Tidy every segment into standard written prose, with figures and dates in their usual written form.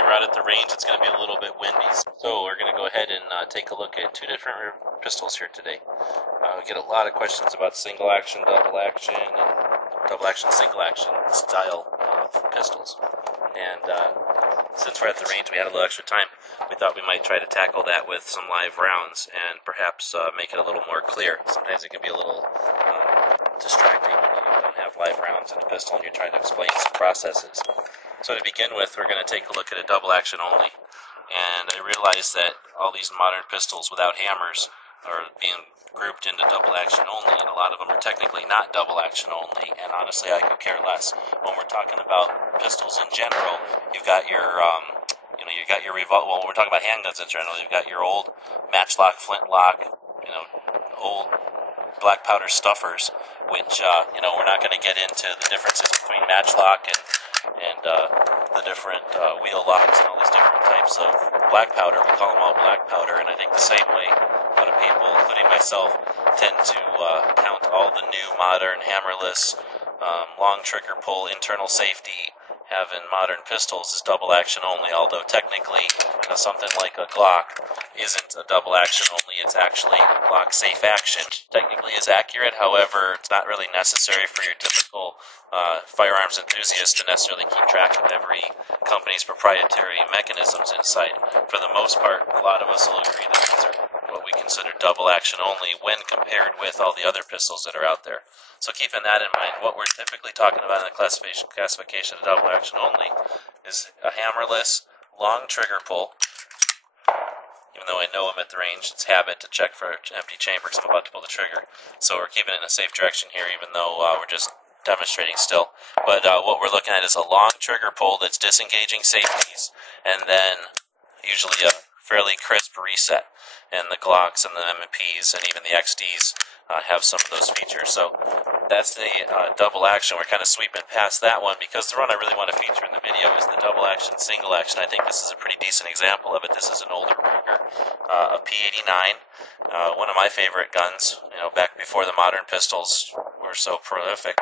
Okay, we're out at the range. It's going to be a little bit windy, so we're going to go ahead and take a look at two different pistols here today. We get a lot of questions about single action, double action, and double action, single action style pistols. And since we're at the range, we had a little extra time. We thought we might try to tackle that with some live rounds and perhaps make it a little more clear. Sometimes it can be a little distracting when you don't have live rounds in a pistol and you're trying to explain some processes. So to begin with, we're going to take a look at a double action only. And I realized that all these modern pistols without hammers are being grouped into double action only, and a lot of them are technically not double action only, and honestly I could care less. When we're talking about pistols in general, you've got your you've got your when we're talking about handguns in general, you've got your old matchlock, flintlock, old black powder stuffers, which we're not going to get into the differences between matchlock and the different wheel locks and all these different types of black powder. We call them all black powder, and I think the same way a lot of people, including myself, tend to count all the new modern hammerless long trigger pull internal safety having modern pistols is double action only, although technically something like a Glock isn't a double action only, it's actually Glock safe action. Technically is accurate, however, it's not really necessary for your typical firearms enthusiast to necessarily keep track of every company's proprietary mechanisms inside. For the most part, a lot of us will agree that these are what we consider double action only when compared with all the other pistols that are out there. So keeping that in mind, what we're typically talking about in the classification of double action only is a hammerless, long trigger pull. Even though I know I'm at the range, it's habit to check for empty chamber because I'm about to pull the trigger. So we're keeping it in a safe direction here, even though we're just demonstrating still. But what we're looking at is a long trigger pull that's disengaging safeties, and then usually a fairly crisp reset. And the Glocks and the M&Ps and even the XDs have some of those features. So that's the double action. We're kind of sweeping past that one because the one I really want to feature in the video is the double action, single action. I think this is a pretty decent example of it. This is an older Ruger, a P89, one of my favorite guns, back before the modern pistols were so prolific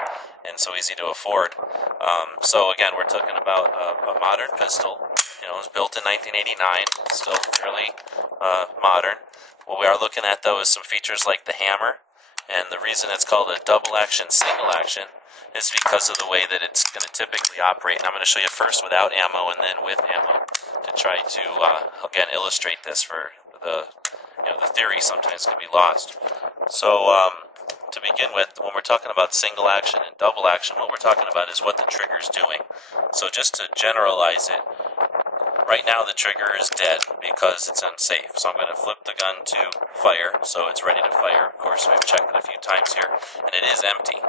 and so easy to afford. So again, we're talking about a modern pistol. It was built in 1989, still fairly modern. What we are looking at, though, is some features like the hammer, and the reason it's called a double action, single action is because of the way that it's going to typically operate. And I'm going to show you first without ammo and then with ammo to try to, again, illustrate this for the theory sometimes can be lost. So, to begin with, when we're talking about single action and double action, what we're talking about is what the trigger's doing. So just to generalize it, right now the trigger is dead because it's unsafe. So I'm going to flip the gun to fire, so it's ready to fire. Of course, we've checked it a few times here, and it is empty.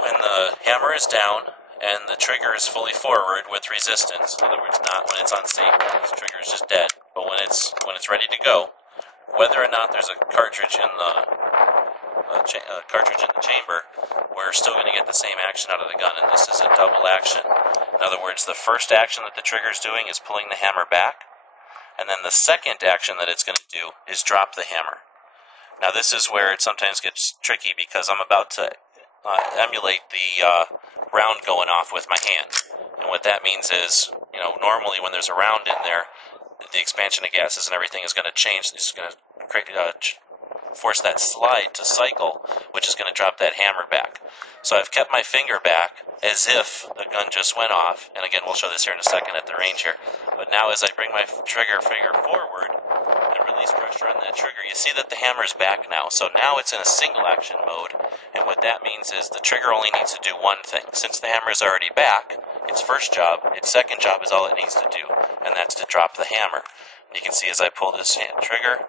When the hammer is down and the trigger is fully forward with resistance, in other words, not when it's unsafe, the trigger is just dead, but when it's ready to go, whether or not there's a cartridge in the chamber, we're still going to get the same action out of the gun, and this is a double action. In other words, the first action that the trigger is doing is pulling the hammer back, and then the second action that it's going to do is drop the hammer. Now this is where it sometimes gets tricky because I'm about to emulate the round going off with my hand, and what that means is, normally when there's a round in there, the expansion of gases and everything is going to change. This is going to create force that slide to cycle, which is going to drop that hammer back. So I've kept my finger back as if the gun just went off, and again we'll show this here in a second at the range here, but now as I bring my trigger finger forward and release pressure on that trigger, you see that the hammer is back now. So now it's in a single action mode, and what that means is the trigger only needs to do one thing. Since the hammer is already back, its first job, its second job is all it needs to do, and that's to drop the hammer. You can see as I pull this trigger,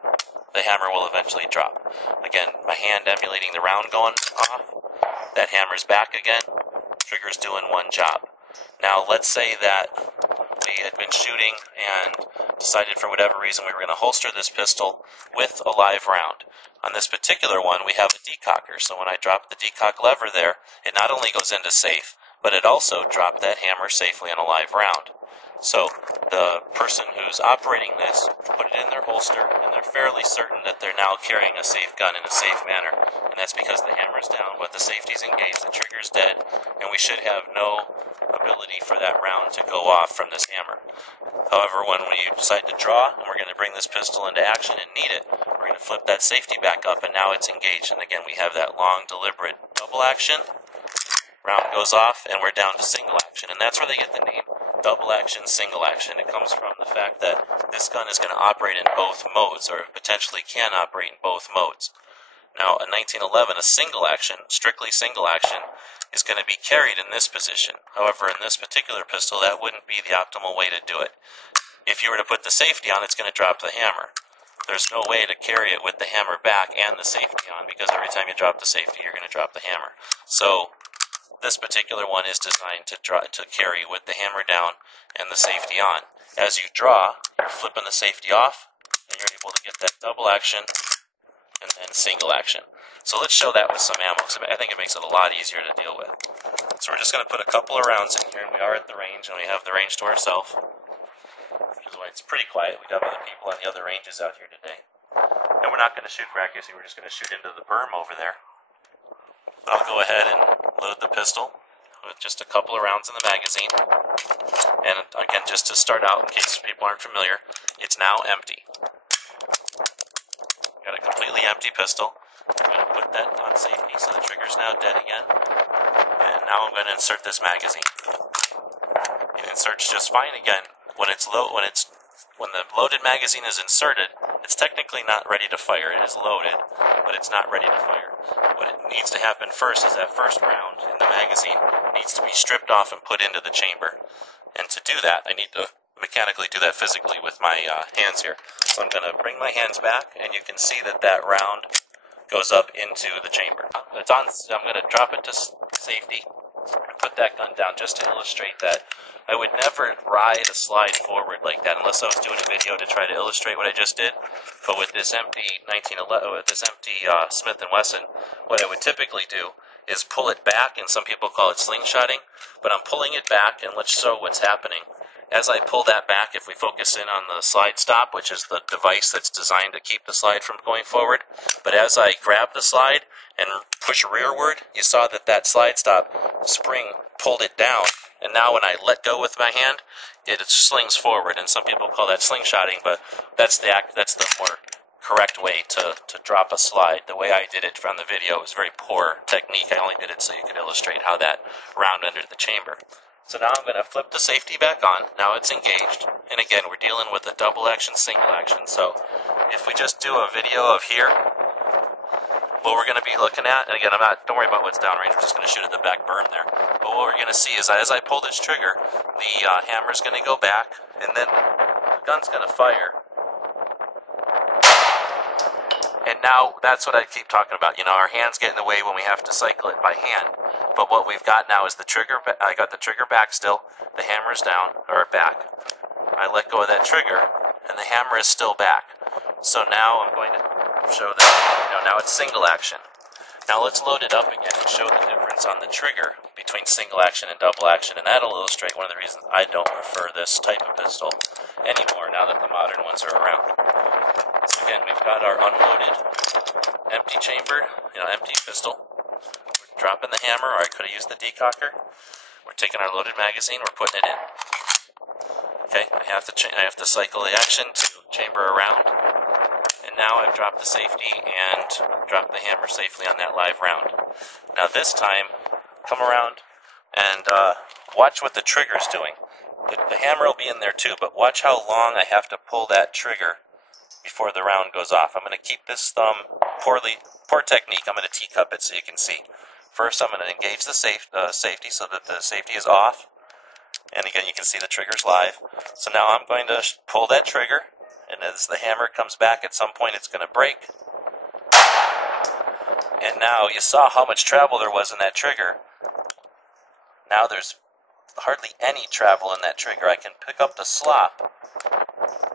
the hammer will eventually drop. Again, my hand emulating the round going off, that hammer's back again, trigger's doing one job. Now let's say that we had been shooting and decided for whatever reason we were going to holster this pistol with a live round. On this particular one we have a decocker, so when I drop the decock lever there, it not only goes into safe, but it also dropped that hammer safely on a live round. So the person who's operating this put it in their holster, and they're fairly certain that they're now carrying a safe gun in a safe manner, and that's because the hammer's down, but the safety's engaged, the trigger's dead, and we should have no ability for that round to go off from this hammer. However, when we decide to draw, and we're going to bring this pistol into action and need it, we're going to flip that safety back up, and now it's engaged, and again, we have that long, deliberate double action. Round goes off, and we're down to single action, and that's where they get the name double action, single action. It comes from the fact that this gun is going to operate in both modes, or potentially can operate in both modes. Now, in 1911, a single action, strictly single action, is going to be carried in this position. However, in this particular pistol, that wouldn't be the optimal way to do it. If you were to put the safety on, it's going to drop the hammer. There's no way to carry it with the hammer back and the safety on, because every time you drop the safety, you're going to drop the hammer. So this particular one is designed to carry with the hammer down and the safety on. As you draw, you're flipping the safety off, and you're able to get that double action and then single action. So let's show that with some ammo, because I think it makes it a lot easier to deal with. So we're just going to put a couple of rounds in here, and we are at the range, and we have the range to ourselves, which is why it's pretty quiet. We have other people on the other ranges out here today. And we're not going to shoot for accuracy, we're just going to shoot into the berm over there. I'll go ahead and load the pistol with just a couple of rounds in the magazine. And again, just to start out, in case people aren't familiar, it's now empty. Got a completely empty pistol. I'm going to put that on safety, so the trigger's now dead again. And now I'm going to insert this magazine. It inserts just fine again. When the loaded magazine is inserted, it's technically not ready to fire. It is loaded, but it's not ready to fire. What it needs to happen first is that first round in the magazine needs to be stripped off and put into the chamber. And to do that, I need to mechanically do that physically with my hands here. So I'm going to bring my hands back, and you can see that that round goes up into the chamber. It's on. I'm going to drop it to safety and put that gun down just to illustrate that I would never ride a slide forward like that unless I was doing a video to try to illustrate what I just did. But with this empty 1911, with this empty Smith & Wesson, what I would typically do is pull it back, and some people call it slingshotting, but I'm pulling it back, and let's show what's happening. As I pull that back, if we focus in on the slide stop, which is the device that's designed to keep the slide from going forward, but as I grab the slide and push rearward, you saw that that slide stop spring pulled it down, and now when I let go with my hand, it slings forward, and some people call that slingshotting, but that's the more correct way to drop a slide. The way I did it from the video was very poor technique. I only did it so you could illustrate how that round entered the chamber. So now I'm going to flip the safety back on. Now it's engaged. And again, we're dealing with a double action, single action. So if we just do a video of here, what we're going to be looking at, and again, don't worry about what's downrange, we're just going to shoot at the back berm there. But what we're going to see is as I pull this trigger, the hammer's going to go back, and then the gun's going to fire. And now, that's what I keep talking about. You know, our hands get in the way when we have to cycle it by hand. But what we've got now is the trigger. I got the trigger back still. The hammer's down, or back. I let go of that trigger, and the hammer is still back. So now I'm going to show that, now it's single action. Now let's load it up again and show the difference on the trigger between single action and double action. And that'll illustrate one of the reasons I don't prefer this type of pistol anymore now that the modern ones are around. So again, we've got our unloaded empty chamber, empty pistol. We're dropping the hammer, or I could have used the decocker. We're taking our loaded magazine, we're putting it in. Okay, I have to cycle the action to chamber around. And now I've dropped the safety and dropped the hammer safely on that live round. Now this time, come around and watch what the trigger's doing. The hammer will be in there too, but watch how long I have to pull that trigger before the round goes off. I'm going to keep this thumb, poor technique, I'm going to teacup it so you can see. First I'm going to engage the safety so that the safety is off. And again, you can see the trigger's live. So now I'm going to pull that trigger, and as the hammer comes back, at some point it's going to break. And now you saw how much travel there was in that trigger. Now there's hardly any travel in that trigger. I can pick up the slop,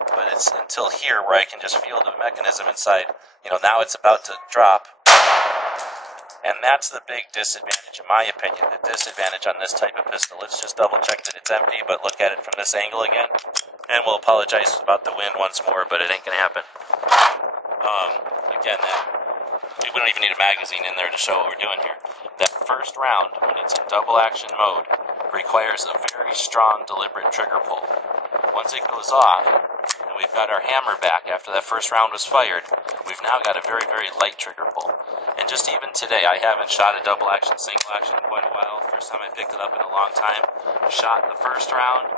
but it's until here where I can just feel the mechanism inside. Now it's about to drop. And that's the big disadvantage, in my opinion, the disadvantage on this type of pistol. Let's just double check that it's empty, but look at it from this angle again. And we'll apologize about the wind once more, but it ain't going to happen. Again, we don't even need a magazine in there to show what we're doing here. That first round, when it's in double action mode, requires a very strong, deliberate trigger pull. Once it goes off, and we've got our hammer back after that first round was fired, we've now got a very, very light trigger pull. And just even today, I haven't shot a double action, single action in quite a while. First time I picked it up in a long time. Shot the first round,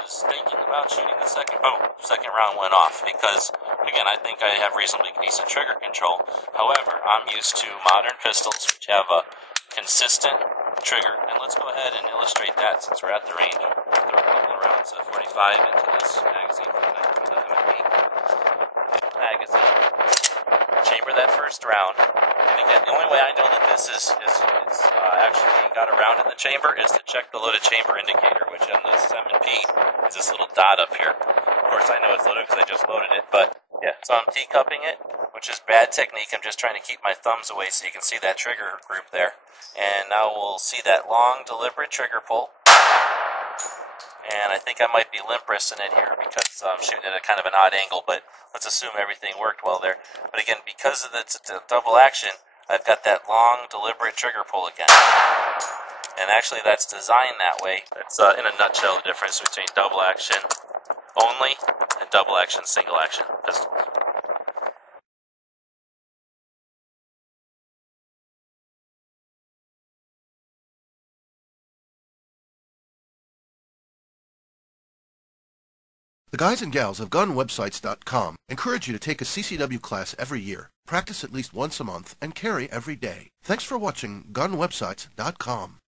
was thinking about shooting the second. Boom, second round went off because, again, I think I have reasonably decent trigger control. However, I'm used to modern pistols which have a consistent trigger. And let's go ahead and illustrate that since we're at the range. Throw a couple of rounds of 45 into this magazine from the magazine. Chamber that first round. And again, the only way I know that this is actually got a round in the chamber is to check the loaded chamber indicator, which on the M&P is this little dot up here. Of course, I know it's loaded because I just loaded it, but yeah, so I'm decupping it, which is bad technique. I'm just trying to keep my thumbs away so you can see that trigger group there. And now we'll see that long, deliberate trigger pull. And I think I might be limp wristing it here because I'm shooting at a kind of an odd angle, but let's assume everything worked well there. But again, because it's a double action, I've got that long, deliberate trigger pull again. And actually that's designed that way. That's in a nutshell the difference between double action only and double action, single action pistols. The guys and gals of GunWebsites.com encourage you to take a CCW class every year, practice at least once a month, and carry every day. Thanks for watching GunWebsites.com.